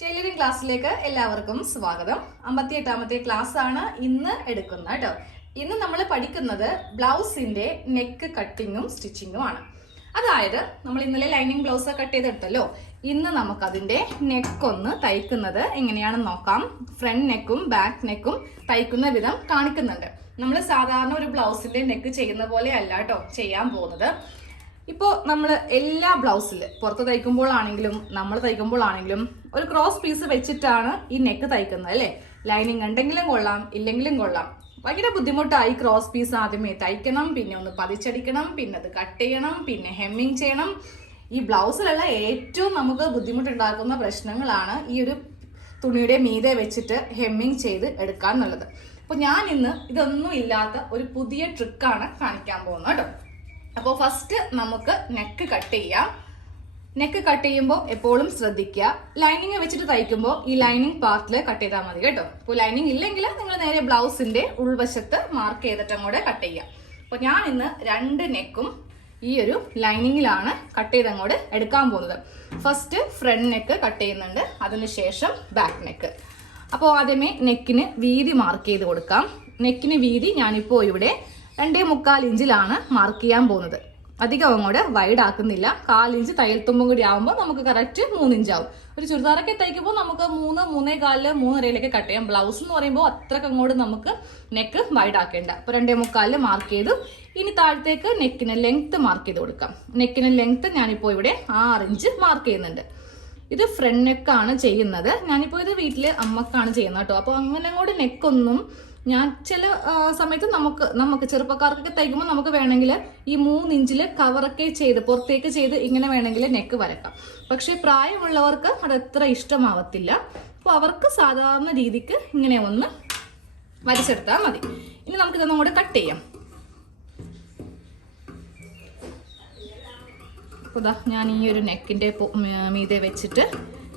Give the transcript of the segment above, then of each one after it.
Tailoring ക്ലാസ്സിലേക്ക് എല്ലാവർക്കും സ്വാഗതം. 58ാമത്തെ ക്ലാസ് ആണ് ഇന്ന് എടുക്കുന്നത് കേട്ടോ. ഇന്ന് നമ്മൾ പഠിക്കുന്നത് ബ്ലൗസിന്റെ നെക്ക് കട്ടിങ്ങും സ്റ്റിച്ചിങ്ങും ആണ്. അതായത് നമ്മൾ ഇന്നലെ ലൈനിങ് ബ്ലൗസ് കട്ട് ചെയ്തെടുത്തല്ലോ, ഇന്ന് നമുക്ക് അതിന്റെ നെക്ക് ഒന്ന് തയ്ക്കുന്നത് എങ്ങനെയാണെന്ന് നോക്കാം. ഫ്രണ്ട് നെക്കും ബാക്ക് നെക്കും തയ്ക്കുന്ന വിധം കാണിക്കുന്നുണ്ട്. നമ്മൾ സാധാരണ ഒരു ബ്ലൗസിന്റെ നെക്ക് ചെയ്യുന്ന പോലെ അല്ല കേട്ടോ ചെയ്യാൻ പോകുന്നത്. ഇപ്പോൾ നമ്മൾ എല്ലാ ബ്ലൗസിൽ പുറത്ത് തയ്ക്കുമ്പോഴാണെങ്കിലും നമ്മൾ തയ്ക്കുമ്പോഴാണെങ്കിലും ഒരു ക്രോസ് പീസ് വെച്ചിട്ടാണ് ഈ നെക്ക് തയ്ക്കുന്നത് അല്ലേ. ലൈനിങ് ഉണ്ടെങ്കിലും കൊള്ളാം ഇല്ലെങ്കിലും കൊള്ളാം. ഭയങ്കര ബുദ്ധിമുട്ടായി. ക്രോസ് പീസ് ആദ്യമേ തയ്ക്കണം, പിന്നെ ഒന്ന് പതിച്ചടിക്കണം, പിന്നെ അത് കട്ട് ചെയ്യണം, പിന്നെ ഹെമ്മിങ് ചെയ്യണം. ഈ ബ്ലൗസിലുള്ള ഏറ്റവും നമുക്ക് ബുദ്ധിമുട്ടുണ്ടാക്കുന്ന പ്രശ്നങ്ങളാണ് ഈ ഒരു തുണിയുടെ മീതെ വെച്ചിട്ട് ഹെമ്മിങ് ചെയ്ത് എടുക്കാൻ എന്നുള്ളത്. അപ്പോൾ ഞാൻ ഇന്ന് ഇതൊന്നും ഇല്ലാത്ത ഒരു പുതിയ ട്രിക്കാണ് കാണിക്കാൻ പോകുന്നത് കേട്ടോ. അപ്പോൾ ഫസ്റ്റ് നമുക്ക് നെക്ക് കട്ട് ചെയ്യാം. നെക്ക് കട്ട് ചെയ്യുമ്പോൾ എപ്പോഴും ശ്രദ്ധിക്കുക, ലൈനിങ് വെച്ചിട്ട് തയ്ക്കുമ്പോൾ ഈ ലൈനിങ് പാർട്ടിൽ കട്ട് ചെയ്താൽ മതി കേട്ടോ. ഇപ്പോൾ ലൈനിങ് ഇല്ലെങ്കിൽ നിങ്ങൾ നേരെ ബ്ലൗസിന്റെ ഉൾവശത്ത് മാർക്ക് ചെയ്തിട്ട് അങ്ങോട്ട് കട്ട് ചെയ്യാം. അപ്പോൾ ഞാൻ ഇന്ന് രണ്ട് നെക്കും ഈ ഒരു ലൈനിങ്ങിലാണ് കട്ട് ചെയ്ത് അങ്ങോട്ട് എടുക്കാൻ പോകുന്നത്. ഫസ്റ്റ് ഫ്രണ്ട് നെക്ക് കട്ട് ചെയ്യുന്നുണ്ട്, അതിനുശേഷം ബാക്ക് നെക്ക്. അപ്പോൾ ആദ്യമേ നെക്കിന് വീതി മാർക്ക് ചെയ്ത് കൊടുക്കാം. നെക്കിന് വീതി ഞാനിപ്പോൾ ഇവിടെ 2.25 ഇഞ്ചിലാണ് മാർക്ക് ചെയ്യാൻ പോകുന്നത്. അധികം അങ്ങോട്ട് വൈഡ് ആക്കുന്നില്ല. 1/4 ഇഞ്ച് തയ്യൽ തുമ്പും കൂടി ആകുമ്പോൾ നമുക്ക് കറക്റ്റ് 3 ഇഞ്ചാവും. ഒരു ചുരിദാറൊക്കെ തയ്ക്കുമ്പോൾ നമുക്ക് 3, 3.25, 3.5 കട്ട് ചെയ്യാം. ബ്ലൗസ് എന്ന് പറയുമ്പോൾ അത്രക്ക് അങ്ങോട്ട് നമുക്ക് നെക്ക് വൈഡ് ആക്കേണ്ട. അപ്പോൾ 2.25 മാർക്ക് ചെയ്തു. ഇനി താഴത്തേക്ക് നെക്കിന് ലെങ്ത് മാർക്ക് ചെയ്ത് കൊടുക്കാം. നെക്കിന് ലെങ്ത് ഞാനിപ്പോൾ ഇവിടെ 6 ഇഞ്ച് മാർക്ക് ചെയ്യുന്നുണ്ട്. ഇത് ഫ്രണ്ട് നെക്കാണ് ചെയ്യുന്നത്. ഞാനിപ്പോൾ ഇത് വീട്ടിൽ അമ്മക്കാണ് ചെയ്യുന്നത് കേട്ടോ. അപ്പോൾ അങ്ങനെ അങ്ങോട്ട് നെക്കൊന്നും ഞാൻ ചില സമയത്ത് നമുക്ക് ചെറുപ്പക്കാർക്കൊക്കെ തയ്ക്കുമ്പോൾ നമുക്ക് വേണമെങ്കിൽ ഈ 3 ഇഞ്ചിൽ കവറൊക്കെ ചെയ്ത് പുറത്തേക്ക് ചെയ്ത് ഇങ്ങനെ വേണമെങ്കിൽ നെക്ക് വരക്കാം. പക്ഷെ പ്രായമുള്ളവർക്ക് അത് അത്ര ഇഷ്ടമാവത്തില്ല. അപ്പോൾ അവർക്ക് സാധാരണ രീതിക്ക് ഇങ്ങനെ ഒന്ന് വരച്ചെടുത്താൽ മതി. ഇനി നമുക്കിതൊന്നും കൂടെ കട്ട് ചെയ്യാം. അപ്പോൾ ഇതാ ഞാൻ ഈ ഒരു നെക്കിൻ്റെ മീതെ വെച്ചിട്ട്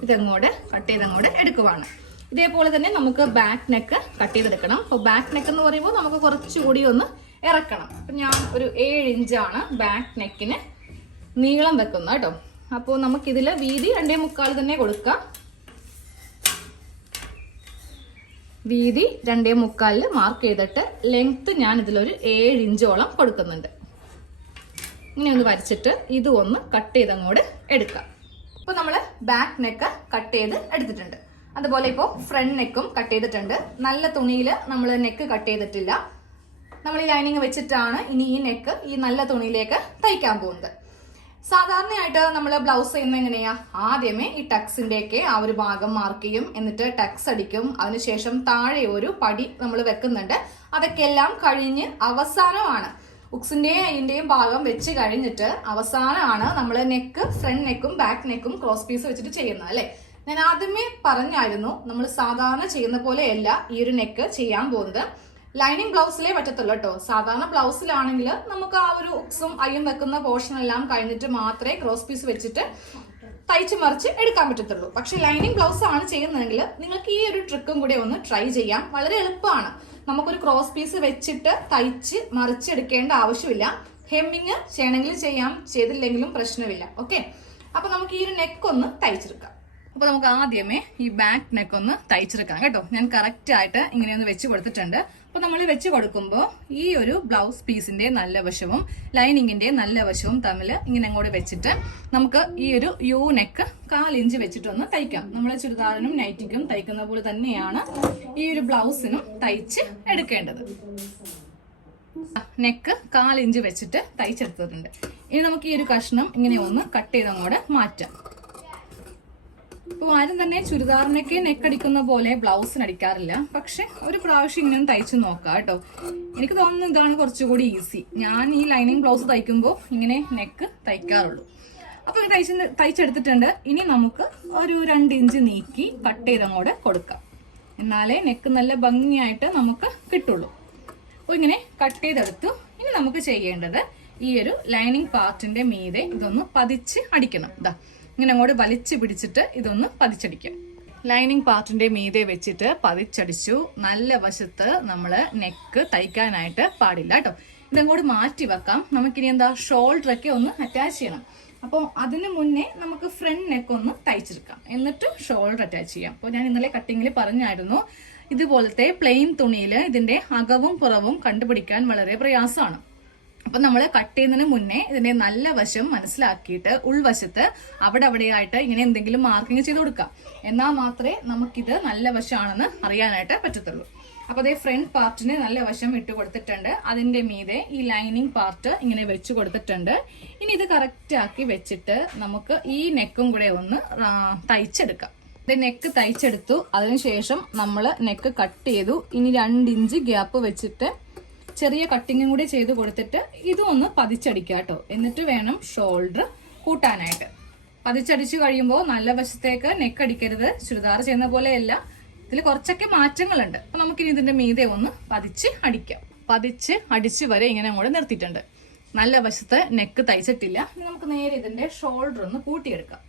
ഇതങ്ങോട്ട് കട്ട് ചെയ്തങ്ങോട്ട് എടുക്കുവാണ്. ഇതേപോലെ തന്നെ നമുക്ക് ബാക്ക് നെക്ക് കട്ട് ചെയ്തെടുക്കണം. അപ്പോൾ ബാക്ക് നെക്ക് എന്ന് പറയുമ്പോൾ നമുക്ക് കുറച്ചുകൂടി ഒന്ന് ഇറക്കണം. അപ്പം ഞാൻ ഒരു 7 ഇഞ്ചാണ് ബാക്ക് നെക്കിന് നീളം വെക്കുന്നത് കേട്ടോ. അപ്പോൾ നമുക്കിതിൽ വീതി 2.25 തന്നെ കൊടുക്കാം. വീതി 2.25 മാർക്ക് ചെയ്തിട്ട് ലെങ്ത്ത് ഞാൻ ഇതിലൊരു 7 ഇഞ്ചോളം കൊടുക്കുന്നുണ്ട്. ഇങ്ങനെ ഒന്ന് വരച്ചിട്ട് ഇതും ഒന്ന് കട്ട് ചെയ്തങ്ങോട്ട് എടുക്കാം. അപ്പോൾ നമ്മൾ ബാക്ക് നെക്ക് കട്ട് ചെയ്ത് എടുത്തിട്ടുണ്ട്. അതുപോലെ ഇപ്പോൾ ഫ്രണ്ട് നെക്കും കട്ട് ചെയ്തിട്ടുണ്ട്. നല്ല തുണിയിൽ നമ്മൾ നെക്ക് കട്ട് ചെയ്തിട്ടില്ല. നമ്മൾ ഈ ലൈനിങ് വെച്ചിട്ടാണ് ഇനി ഈ നെക്ക് ഈ നല്ല തുണിയിലേക്ക് തയ്ക്കാൻ പോകുന്നത്. സാധാരണയായിട്ട് നമ്മൾ ബ്ലൗസ് ചെയ്യുന്നത് എങ്ങനെയാ, ആദ്യമേ ഈ ടക്സിൻ്റെയൊക്കെ ആ ഒരു ഭാഗം മാർക്ക് ചെയ്യും, എന്നിട്ട് ടക്സ് അടിക്കും. അതിനുശേഷം താഴെ ഒരു പടി നമ്മൾ വെക്കുന്നുണ്ട്. അതൊക്കെ എല്ലാം കഴിഞ്ഞ് അവസാനമാണ് ഉക്സിന്റെയും അതിന്റെയും ഭാഗം വെച്ച് കഴിഞ്ഞിട്ട് അവസാനമാണ് നമ്മൾ നെക്ക് ഫ്രണ്ട് നെക്കും ബാക്ക് നെക്കും ക്രോസ് പീസ് വെച്ചിട്ട് ചെയ്യുന്നത് അല്ലേ. ഞാൻ ആദ്യമേ പറഞ്ഞായിരുന്നു നമ്മൾ സാധാരണ ചെയ്യുന്ന പോലെയല്ല ഈ ഒരു നെക്ക് ചെയ്യാൻ പോകുന്നത്. ലൈനിങ് ബ്ലൗസിലേ പറ്റത്തുള്ളൂ കേട്ടോ. സാധാരണ ബ്ലൗസിലാണെങ്കിൽ നമുക്ക് ആ ഒരു ഉക്സും അയ്യും വെക്കുന്ന പോർഷൻ എല്ലാം കഴിഞ്ഞിട്ട് മാത്രമേ ക്രോസ് പീസ് വെച്ചിട്ട് തയ്ച്ച് മറിച്ച് എടുക്കാൻ പറ്റത്തുള്ളൂ. പക്ഷെ ലൈനിങ് ബ്ലൗസ് ആണ് ചെയ്യുന്നതെങ്കിൽ നിങ്ങൾക്ക് ഈ ഒരു ട്രിക്കും കൂടെ ഒന്ന് ട്രൈ ചെയ്യാം. വളരെ എളുപ്പമാണ്. നമുക്കൊരു ക്രോസ് പീസ് വെച്ചിട്ട് തയ്ച്ച് മറിച്ചെടുക്കേണ്ട ആവശ്യമില്ല. ഹെമ്മിങ് ചെയ്യണമെങ്കിൽ ചെയ്യാം, ചെയ്തില്ലെങ്കിലും പ്രശ്നമില്ല. ഓക്കെ, അപ്പൊ നമുക്ക് ഈ ഒരു നെക്ക് ഒന്ന് തയ്ച്ചെടുക്കാം. അപ്പോൾ നമുക്ക് ആദ്യമേ ഈ ബാക്ക് നെക്ക് ഒന്ന് തയ്ച്ചെടുക്കാം കേട്ടോ. ഞാൻ കറക്റ്റ് ആയിട്ട് ഇങ്ങനെ ഒന്ന് വെച്ച് കൊടുത്തിട്ടുണ്ട്. അപ്പോൾ നമ്മൾ വെച്ച് കൊടുക്കുമ്പോൾ ഈ ഒരു ബ്ലൗസ് പീസിന്റെ നല്ല വശവും ലൈനിങ്ങിന്റെ നല്ല വശവും തമ്മിൽ ഇങ്ങനെ അങ്ങോട്ട് വെച്ചിട്ട് നമുക്ക് ഈ ഒരു യു നെക്ക് 1/4 ഇഞ്ച് വെച്ചിട്ടൊന്ന് തയ്ക്കാം. നമ്മളെ ചുരിദാറിനും നൈറ്റിക്കും തയ്ക്കുന്ന പോലെ തന്നെയാണ് ഈ ഒരു ബ്ലൗസിനും തയ്ച്ച് എടുക്കേണ്ടത്. നെക്ക് 1/4 ഇഞ്ച് വെച്ചിട്ട് തയ്ച്ചെടുത്തിട്ടുണ്ട്. ഇനി നമുക്ക് ഈ ഒരു കഷ്ണം ഇങ്ങനെ ഒന്ന് കട്ട് ചെയ്ത് അങ്ങോട്ട് മാറ്റാം. അപ്പോൾ ആരും തന്നെ ചുരിദാറിനൊക്കെ നെക്കടിക്കുന്ന പോലെ ബ്ലൗസിന് അടിക്കാറില്ല. പക്ഷെ ഒരു പ്രാവശ്യം ഇങ്ങനെ തയ്ച്ചു നോക്കാം കേട്ടോ. എനിക്ക് തോന്നുന്നു ഇതാണ് കുറച്ചുകൂടി ഈസി. ഞാൻ ഈ ലൈനിങ് ബ്ലൗസ് തയ്ക്കുമ്പോൾ ഇങ്ങനെ നെക്ക് തയ്ക്കാറുള്ളൂ. അപ്പോൾ തയ്ച്ചെടുത്തിട്ടുണ്ട്. ഇനി നമുക്ക് ഒരു 2 ഇഞ്ച് നീക്കി കട്ട് ചെയ്തങ്ങോട്ട് കൊടുക്കാം. എന്നാലേ നെക്ക് നല്ല ഭംഗിയായിട്ട് നമുക്ക് കിട്ടുള്ളൂ. അപ്പോൾ ഇങ്ങനെ കട്ട് ചെയ്തെടുത്തു. ഇനി നമുക്ക് ചെയ്യേണ്ടത് ഈ ഒരു ലൈനിങ് പാർട്ടിന്റെ മീതെ ഇതൊന്ന് പതിച്ച് അടിക്കണം. ഇതാ ഇങ്ങനെ അങ്ങോട്ട് വലിച്ചു പിടിച്ചിട്ട് ഇതൊന്ന് പതിച്ചടിക്കാം. ലൈനിങ് പാർട്ടിന്റെ മീതെ വെച്ചിട്ട് പതിച്ചടിച്ചു. നല്ല വശത്ത് നമ്മൾ നെക്ക് തയ്ക്കാനായിട്ട് പാടില്ല കേട്ടോ. ഇതങ്ങോട്ട് മാറ്റി വെക്കാം. നമുക്കിനി എന്താ ഷോൾഡറൊക്കെ ഒന്ന് അറ്റാച്ച് ചെയ്യണം. അപ്പോൾ അതിന് മുന്നേ നമുക്ക് ഫ്രണ്ട് നെക്ക് ഒന്ന് തയ്ച്ചെടുക്കാം, എന്നിട്ട് ഷോൾഡർ അറ്റാച്ച് ചെയ്യാം. അപ്പോൾ ഞാൻ ഇന്നലെ കട്ടിങ്ങിൽ പറഞ്ഞായിരുന്നു, ഇതുപോലത്തെ പ്ലെയിൻ തുണിയിൽ ഇതിന്റെ അകവും പുറവും കണ്ടുപിടിക്കാൻ വളരെ പ്രയാസമാണ്. അപ്പൊ നമ്മൾ കട്ട് ചെയ്യുന്നതിന് മുന്നേ ഇതിന്റെ നല്ല വശം മനസ്സിലാക്കിയിട്ട് ഉൾവശത്ത് അവിടെയായിട്ട് ഇങ്ങനെ എന്തെങ്കിലും മാർക്കിങ് ചെയ്ത് കൊടുക്കാം. എന്നാൽ മാത്രമേ നമുക്കിത് നല്ല വശമാണെന്ന് അറിയാനായിട്ട് പറ്റത്തുള്ളൂ. അപ്പൊ അതേ ഫ്രണ്ട് പാർട്ടിന് നല്ല വശം ഇട്ട് കൊടുത്തിട്ടുണ്ട്. അതിന്റെ മീതെ ഈ ലൈനിങ് പാർട്ട് ഇങ്ങനെ വെച്ച് കൊടുത്തിട്ടുണ്ട്. ഇനി ഇത് കറക്റ്റ് ആക്കി വെച്ചിട്ട് നമുക്ക് ഈ നെക്കും കൂടെ ഒന്ന് തയ്ച്ചെടുക്കാം. ഇത് നെക്ക് തയ്ച്ചെടുത്തു. അതിനുശേഷം നമ്മൾ നെക്ക് കട്ട് ചെയ്തു. ഇനി 2 ഇഞ്ച് ഗ്യാപ്പ് വെച്ചിട്ട് ചെറിയ കട്ടിങ്ങും കൂടി ചെയ്ത് കൊടുത്തിട്ട് ഇതും ഒന്ന് പതിച്ചടിക്കാം കേട്ടോ. എന്നിട്ട് വേണം ഷോൾഡർ കൂട്ടാനായിട്ട്. പതിച്ചടിച്ചു കഴിയുമ്പോൾ നല്ല വശത്തേക്ക് നെക്ക് അടിക്കരുത്, ചുരിദാർ ചെയ്യുന്ന പോലെയല്ല, ഇതിൽ കുറച്ചൊക്കെ മാറ്റങ്ങളുണ്ട്. അപ്പൊ നമുക്കിനി ഇതിന്റെ മീതെ ഒന്ന് പതിച്ച് അടിക്കാം. പതിച്ച് അടിച്ച് വരെ ഇങ്ങനെ അങ്ങോട്ട് നിർത്തിയിട്ടുണ്ട്. നല്ല വശത്ത് നെക്ക് തയ്ച്ചിട്ടില്ല. ഇനി നമുക്ക് നേരെ ഇതിന്റെ ഷോൾഡർ ഒന്ന് കൂട്ടിയെടുക്കാം.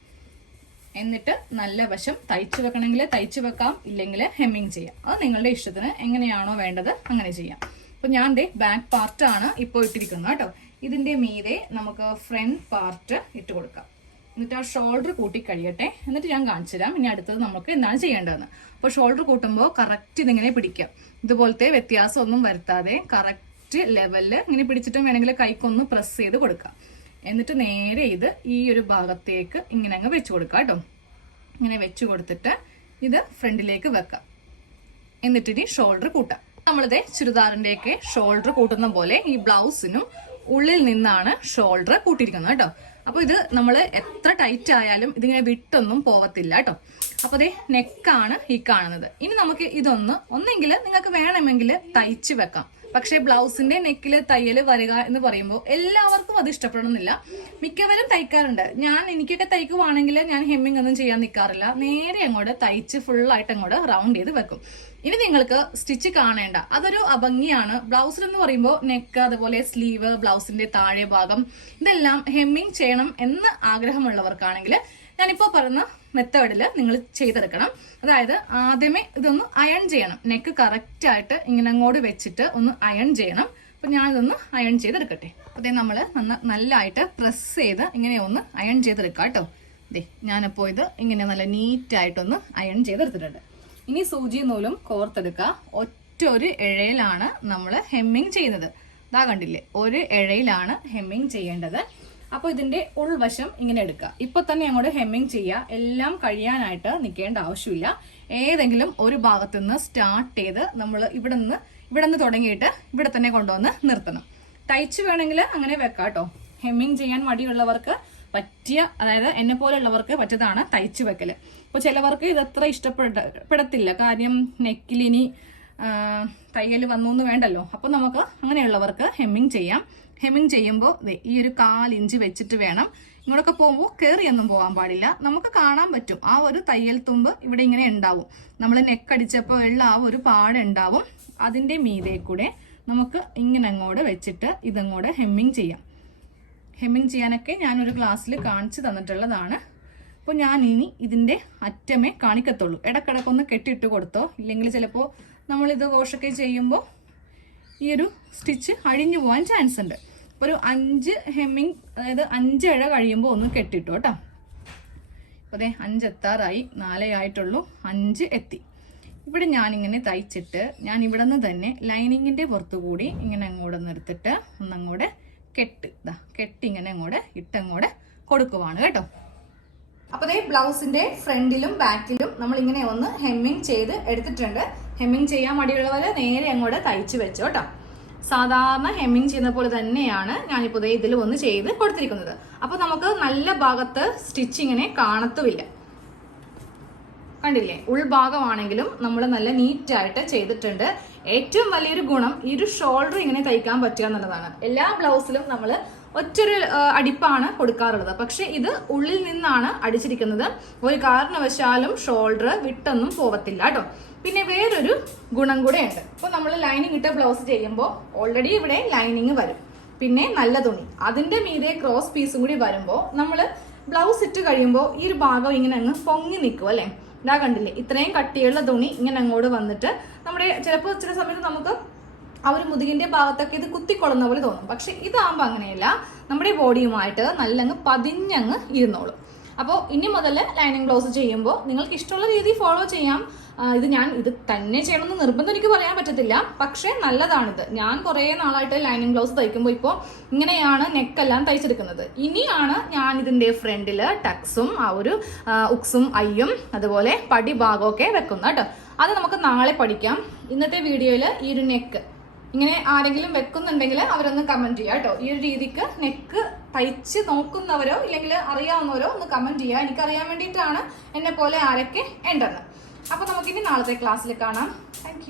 എന്നിട്ട് നല്ല വശം തയ്ച്ചു വെക്കണമെങ്കിൽ തയ്ച്ചു വെക്കാം, ഇല്ലെങ്കിൽ ഹെമ്മിങ് ചെയ്യാം. അത് നിങ്ങളുടെ ഇഷ്ടത്തിന് എങ്ങനെയാണോ വേണ്ടത് അങ്ങനെ ചെയ്യാം. അപ്പൊ ഞാൻ ബാക്ക് പാർട്ടാണ് ഇപ്പോൾ ഇട്ടിരിക്കുന്നത് കേട്ടോ. ഇതിന്റെ മീതെ നമുക്ക് ഫ്രണ്ട് പാർട്ട് ഇട്ട് കൊടുക്കാം. എന്നിട്ട് ആ ഷോൾഡർ കൂട്ടി കഴിയട്ടെ, എന്നിട്ട് ഞാൻ കാണിച്ചു തരാം ഇനി അടുത്തത് നമുക്ക് എന്താണ് ചെയ്യേണ്ടതെന്ന്. അപ്പോൾ ഷോൾഡർ കൂട്ടുമ്പോൾ കറക്റ്റ് ഇതിങ്ങനെ പിടിക്കാം. ഇതുപോലത്തെ വ്യത്യാസമൊന്നും വരുത്താതെ കറക്റ്റ് ലെവലിൽ ഇങ്ങനെ പിടിച്ചിട്ടും വേണമെങ്കിൽ കൈക്കൊന്ന് പ്രസ് ചെയ്ത് കൊടുക്കാം. എന്നിട്ട് നേരെ ഇത് ഈ ഒരു ഭാഗത്തേക്ക് ഇങ്ങനെ അങ്ങ് വെച്ച് കൊടുക്കാം കേട്ടോ. ഇങ്ങനെ വെച്ച് കൊടുത്തിട്ട് ഇത് ഫ്രണ്ടിലേക്ക് വെക്കാം. എന്നിട്ടിനി ഷോൾഡർ കൂട്ടാം. നമ്മളിത് ചുരിദാറിന്റെയൊക്കെ ഷോൾഡർ കൂട്ടുന്ന പോലെ ഈ ബ്ലൗസിനും ഉള്ളിൽ നിന്നാണ് ഷോൾഡർ കൂട്ടിയിരിക്കുന്നത് കേട്ടോ. അപ്പൊ ഇത് നമ്മൾ എത്ര ടൈറ്റ് ആയാലും ഇതിങ്ങനെ വിട്ടൊന്നും പോവത്തില്ല കേട്ടോ. അപ്പൊ അതേ നെക്കാണ് ഈ കാണുന്നത്. ഇനി നമുക്ക് ഒന്നെങ്കിൽ നിങ്ങൾക്ക് വേണമെങ്കിൽ തയ്ച്ച് വെക്കാം. പക്ഷെ ബ്ലൗസിന്റെ നെക്കില് തയ്യൽ വരിക എന്ന് പറയുമ്പോൾ എല്ലാവർക്കും അത് ഇഷ്ടപ്പെടണമെന്നില്ല. മിക്കവരും തയ്ക്കാറുണ്ട്. എനിക്കൊക്കെ തയ്ക്കുവാണെങ്കിൽ ഞാൻ ഹെമ്മിങ് ഒന്നും ചെയ്യാൻ നിൽക്കാറില്ല. നേരെ അങ്ങോട്ട് തയ്ച്ച് ഫുള്ളായിട്ട് അങ്ങോട്ട് റൗണ്ട് ചെയ്ത് വെക്കും. ഇനി നിങ്ങൾക്ക് സ്റ്റിച്ച് കാണേണ്ട, അതൊരു അഭംഗിയാണ്. ബ്ലൗസിലെന്ന് പറയുമ്പോൾ നെക്ക്, അതുപോലെ സ്ലീവ്, ബ്ലൗസിന്റെ താഴെ ഭാഗം ഇതെല്ലാം ഹെമ്മിങ് ചെയ്യണം എന്ന് ആഗ്രഹമുള്ളവർക്കാണെങ്കിൽ ഞാനിപ്പോ പറഞ്ഞ മെത്തേഡിൽ നിങ്ങൾ ചെയ്തെടുക്കണം. അതായത് ആദ്യമേ ഇതൊന്ന് അയൺ ചെയ്യണം. നെക്ക് കറക്റ്റ് ആയിട്ട് ഇങ്ങനെ അങ്ങോട്ട് വെച്ചിട്ട് ഒന്ന് അയൺ ചെയ്യണം. അപ്പൊ ഞാനിതൊന്ന് അയൺ ചെയ്തെടുക്കട്ടെ. അതേ നമ്മൾ നല്ലതായിട്ട് പ്രസ് ചെയ്ത് ഇങ്ങനെ ഒന്ന് അയൺ ചെയ്തെടുക്കാം കേട്ടോ. ഞാനിപ്പോ ഇത് ഇങ്ങനെ നല്ല നീറ്റായിട്ടൊന്ന് അയൺ ചെയ്തെടുത്തിട്ടുണ്ട്. ഇനി സൂചി നൂലും കോർത്തെടുക്കുക. ഒരു ഇഴയിലാണ് നമ്മൾ ഹെമ്മിങ് ചെയ്യുന്നത്. ഇതാ കണ്ടില്ലേ, ഒരു ഇഴയിലാണ് ഹെമ്മിങ് ചെയ്യേണ്ടത്. അപ്പൊ ഇതിന്റെ ഉൾവശം ഇങ്ങനെ എടുക്കുക. ഇപ്പൊ തന്നെ അങ്ങോട്ട് ഹെമ്മിങ് ചെയ്യുക. എല്ലാം കഴിയാനായിട്ട് നിൽക്കേണ്ട ആവശ്യമില്ല. ഏതെങ്കിലും ഒരു ഭാഗത്തു നിന്ന് സ്റ്റാർട്ട് ചെയ്ത് നമ്മൾ ഇവിടെ നിന്ന് തുടങ്ങിയിട്ട് ഇവിടെ തന്നെ കൊണ്ടുവന്ന് നിർത്തണം. തയ്ച്ചു വേണമെങ്കിൽ അങ്ങനെ വെക്കാം കേട്ടോ. ഹെമ്മിങ് ചെയ്യാൻ മടിയുള്ളവർക്ക് പറ്റിയ, അതായത് എന്നെ പോലുള്ളവർക്ക് പറ്റിയതാണ് തയ്ച്ചു വെക്കല്. അപ്പോൾ ചിലവർക്ക് ഇതത്ര ഇഷ്ടപ്പെടത്തില്ല. കാര്യം നെക്കിലിനി തയ്യൽ വന്നു എന്ന് വേണ്ടല്ലോ. അപ്പോൾ നമുക്ക് അങ്ങനെയുള്ളവർക്ക് ഹെമ്മിങ് ചെയ്യാം. ഹെമ്മിങ് ചെയ്യുമ്പോൾ ഈ ഒരു 1/4 ഇഞ്ച് വെച്ചിട്ട് വേണം. ഇങ്ങോട്ടൊക്കെ പോകുമ്പോൾ കയറിയൊന്നും പോകാൻ പാടില്ല. നമുക്ക് കാണാൻ പറ്റും ആ ഒരു തയ്യൽ തുമ്പ് ഇവിടെ ഇങ്ങനെ ഉണ്ടാവും. നമ്മൾ നെക്കടിച്ചപ്പോൾ ഉള്ള ആ ഒരു പാടുണ്ടാവും. അതിൻ്റെ മീതെ കൂടെ നമുക്ക് ഇങ്ങനെ അങ്ങോട്ട് വെച്ചിട്ട് ഇതങ്ങോട്ട് ഹെമ്മിങ് ചെയ്യാം. ഹെമ്മിങ് ചെയ്യാനൊക്കെ ഞാനൊരു ക്ലാസ്സിൽ കാണിച്ചു തന്നിട്ടുള്ളതാണ്. അപ്പോൾ ഞാൻ ഇനി ഇതിൻ്റെ അറ്റമേ കാണിക്കത്തുള്ളൂ. ഇടക്കിടക്കൊന്ന് കെട്ടിയിട്ട് കൊടുത്തോ, ഇല്ലെങ്കിൽ ചിലപ്പോൾ നമ്മളിത് വാഷൊക്കെ ചെയ്യുമ്പോൾ ഈ ഒരു സ്റ്റിച്ച് അഴിഞ്ഞു പോകാൻ ചാൻസ് ഉണ്ട്. അപ്പോൾ ഒരു 5 ഹെമ്മിങ്, അതായത് 5 ഇഴ കഴിയുമ്പോൾ ഒന്ന് കെട്ടിട്ടു കേട്ടോ. അപ്പോൾ അതെ 5 എത്താറായി, 4 ആയിട്ടുള്ളൂ, 5 എത്തി. ഇവിടെ ഞാനിങ്ങനെ തയ്ച്ചിട്ട് ഞാൻ ഇവിടെ നിന്ന് തന്നെ ലൈനിങ്ങിൻ്റെ പുറത്തുകൂടി ഇങ്ങനെ അങ്ങോട്ട് നിർത്തിട്ട് ഒന്നങ്ങോട്ട് കെട്ടി ഇങ്ങനെ അങ്ങോട്ട് ഇട്ടങ്ങോട്ട് കൊടുക്കുവാണ് കേട്ടോ. അപ്പൊ ദേ ബ്ലൗസിന്റെ ഫ്രണ്ടിലും ബാക്കിലും നമ്മൾ ഇങ്ങനെ ഒന്ന് ഹെമ്മിങ് ചെയ്ത് എടുത്തിട്ടുണ്ട്. ഹെമ്മിങ് ചെയ്യാൻ മടിയുള്ളവരെ നേരെ അങ്ങോട്ട് തയ്ച്ചു വെച്ചോ കേട്ടോ. സാധാരണ ഹെമ്മിങ് ചെയ്യുന്ന പോലെ തന്നെയാണ് ഞാനിപ്പോൾ ദേ ഇതിൽ ഒന്ന് ചെയ്ത് കൊടുത്തിരിക്കുന്നത്. അപ്പൊ നമുക്ക് നല്ല ഭാഗത്ത് സ്റ്റിച്ചിങ്ങിനെ കാണത്തുമില്ല. കണ്ടില്ലേ, ഉൾഭാഗമാണെങ്കിലും നമ്മൾ നല്ല നീറ്റായിട്ട് ചെയ്തിട്ടുണ്ട്. ഏറ്റവും വലിയൊരു ഗുണം ഈ ഒരു ഷോൾഡർ ഇങ്ങനെ തയ്ക്കാൻ പറ്റുക എന്നുള്ളതാണ്. എല്ലാ ബ്ലൗസിലും നമ്മൾ ഒറ്റൊരു അടിപ്പാണ് കൊടുക്കാറുള്ളത്. പക്ഷെ ഇത് ഉള്ളിൽ നിന്നാണ് അടിച്ചിരിക്കുന്നത്. ഒരു കാരണവശാലും ഷോൾഡർ വിട്ടൊന്നും പോവത്തില്ല കേട്ടോ. പിന്നെ വേറൊരു ഗുണം കൂടെ ഉണ്ട്. ഇപ്പോൾ നമ്മൾ ലൈനിങ് ഇട്ട ബ്ലൗസ് ചെയ്യുമ്പോൾ ഓൾറെഡി ഇവിടെ ലൈനിങ് വരും. പിന്നെ നല്ല തുണി, അതിന്റെ മീതെ ക്രോസ് പീസും കൂടി വരുമ്പോൾ നമ്മൾ ബ്ലൗസ് ഇട്ട് കഴിയുമ്പോൾ ഈ ഒരു ഭാഗം ഇങ്ങനെ അങ്ങ് പൊങ്ങി നിൽക്കും അല്ലേ. ഇതാ കണ്ടില്ലേ, ഇത്രയും കട്ടിയുള്ള തുണി ഇങ്ങനെ അങ്ങോട്ട് വന്നിട്ട് നമ്മുടെ ചിലപ്പോൾ ചില സമയത്ത് നമുക്ക് ആ ഒരു മുതുകിന്റെ ഭാഗത്തൊക്കെ ഇത് കുത്തിക്കൊള്ളുന്ന പോലെ തോന്നും. പക്ഷെ ഇതാകുമ്പോൾ അങ്ങനെയല്ല, നമ്മുടെ ബോഡിയുമായിട്ട് നല്ലങ്ങ് പതിഞ്ഞങ്ങ് ഇരുന്നോളും. അപ്പോൾ ഇനി മുതൽ ലൈനിങ് ബ്ലൗസ് ചെയ്യുമ്പോൾ നിങ്ങൾക്ക് ഇഷ്ടമുള്ള രീതി ഫോളോ ചെയ്യാം. ഇത് തന്നെ ചെയ്യണമെന്ന് നിർബന്ധം എനിക്ക് പറയാൻ പറ്റത്തില്ല, പക്ഷേ നല്ലതാണിത്. ഞാൻ കുറേ നാളായിട്ട് ലൈനിങ് ബ്ലൗസ് തയ്ക്കുമ്പോൾ ഇപ്പോൾ ഇങ്ങനെയാണ് നെക്കെല്ലാം തയ്ച്ചെടുക്കുന്നത്. ഇനിയാണ് ഞാൻ ഇതിൻ്റെ ഫ്രണ്ടിൽ ടക്സും ആ ഒരു ഉക്സും ഐയും അതുപോലെ പടി ഭാഗമൊക്കെ വെക്കുന്നത് കേട്ടോ. അത് നമുക്ക് നാളെ പഠിക്കാം. ഇന്നത്തെ വീഡിയോയിൽ ഈ ഒരു നെക്ക് ഇങ്ങനെ ആരെങ്കിലും വെക്കുന്നുണ്ടെങ്കിൽ അവരൊന്ന് കമന്റ് ചെയ്യുക കേട്ടോ. ഈ ഒരു രീതിക്ക് നെക്ക് തയ്ച്ച് നോക്കുന്നവരോ ഇല്ലെങ്കിൽ അറിയാവുന്നവരോ ഒന്ന് കമന്റ് ചെയ്യുക. എനിക്കറിയാൻ വേണ്ടിയിട്ടാണ് എന്നെ പോലെ ആരൊക്കെ ഉണ്ടെന്ന്. അപ്പോൾ നമുക്കിനി നാളത്തെ ക്ലാസ്സിൽ കാണാം. താങ്ക്